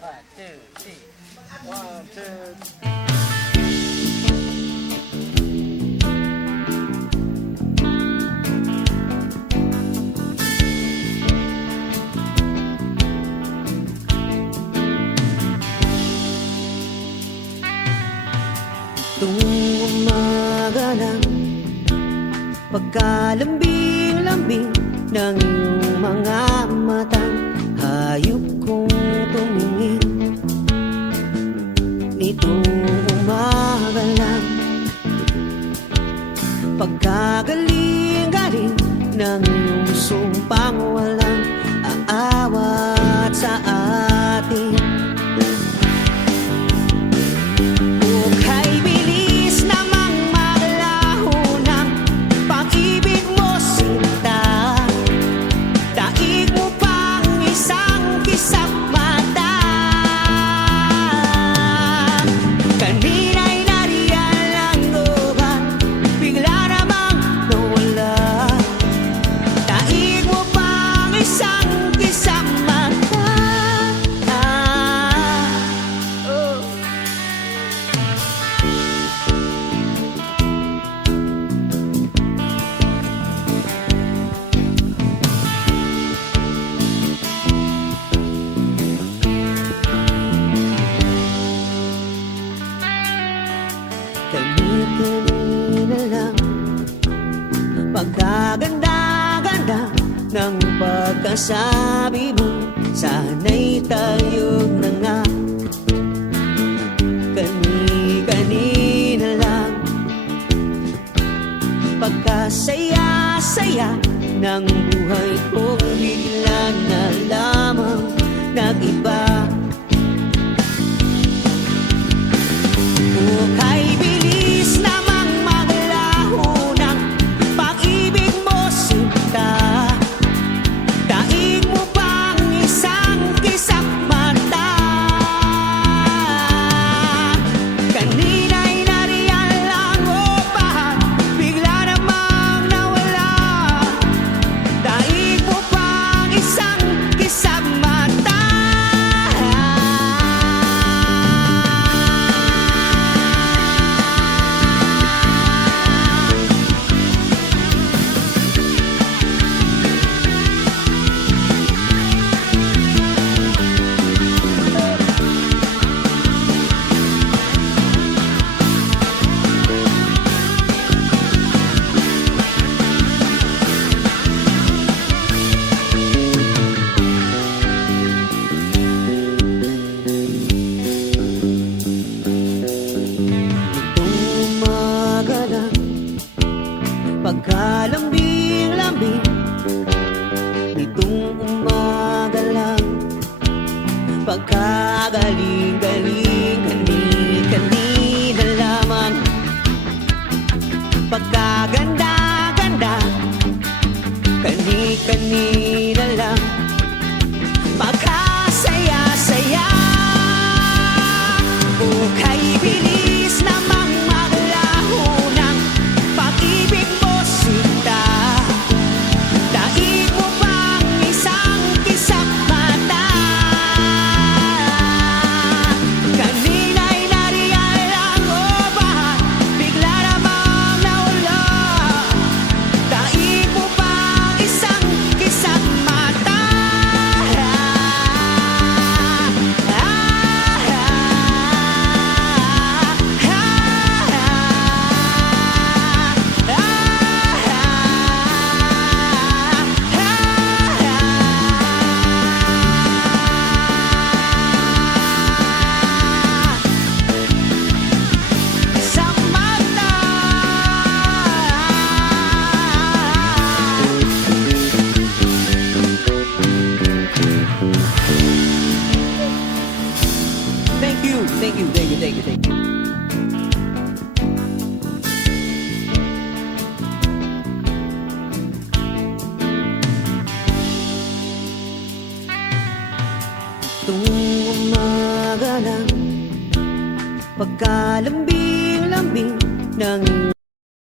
One, two, three. One, two, Tuwing umaga ng pagkalambing-lambing ng iyong mga matang hayop kong tumingin. Nitong umaga lang pagkagaling-galing ng iyong sumpang walang aawat sa atin. Kanina lang pagkaganda-ganda ng pagkasabi mo, sana'y tayog na nga. Kanina lang pagkasaya-saya ng buhay ko, bigla na lamang nag-iba. Pagkalambing-lambing nitong umaga lang, pagkagaling-galing, kanina lamang pagkaganda-ganda, kanina lang pagkasaya-saya. O kay bilis namang maglaho ng pag-ibig mo. Thank you. Tuwing umaga lang pagkalambing-lambing ng